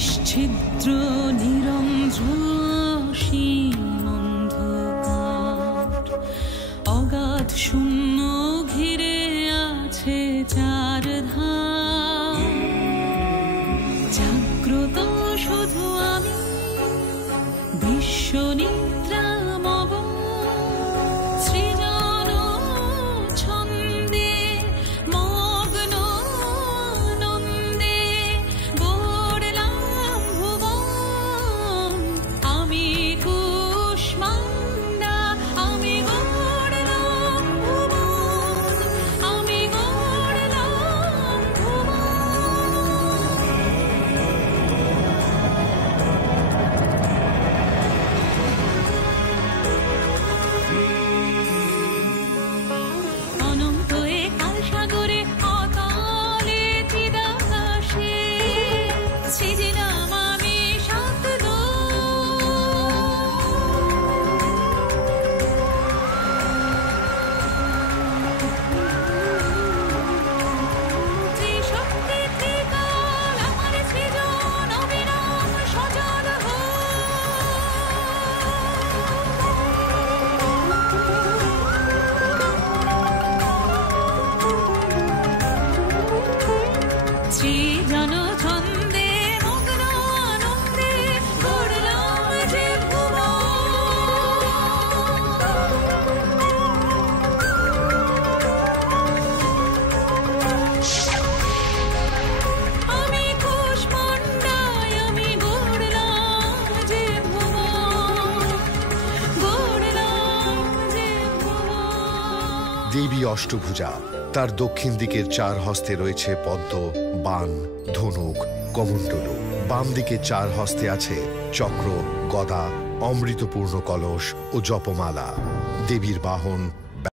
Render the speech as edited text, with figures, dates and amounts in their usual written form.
নিশ্ছিদ্র নিরঞ্জসীম অন্ধকার, অগাধ শূন্য ঘিরে আছে চারধার। জাগ্রত শুধু আমি, বিশ্ব নিদ্রামব, সৃজন ছন্দে মগ্ন নন্দে গড়লাম ভুবন। আমি কুষ্মাণ্ডা, আমি গড়লাম ভুবন, আমি গড়লাম ভুবন। অনন্ত এ কাল সাগরে অকালে চিদাকাশে সৃজিলাম আমি শব্দ। ত্রিশক্তি ত্রিকাল আমার সৃজন অবিরাম সজল সৃজন ছন্দে মগ্ন আনন্দে গড়লাম যে ভুবন। আমি কুষ্মাণ্ডায়, আমি গড়লাম যে ভুবন, গড়লাম যে ভুবন। দেবী অষ্টভুজা। তার দক্ষিণ দিকের চার হস্তে রয়েছে পদ্ম, বাণ, ধনুক, কমণ্ডলু। বাম দিকে চার হস্তে আছে চক্র, গদা, অমৃতপূর্ণ কলস ও জপমালা। দেবীর বাহন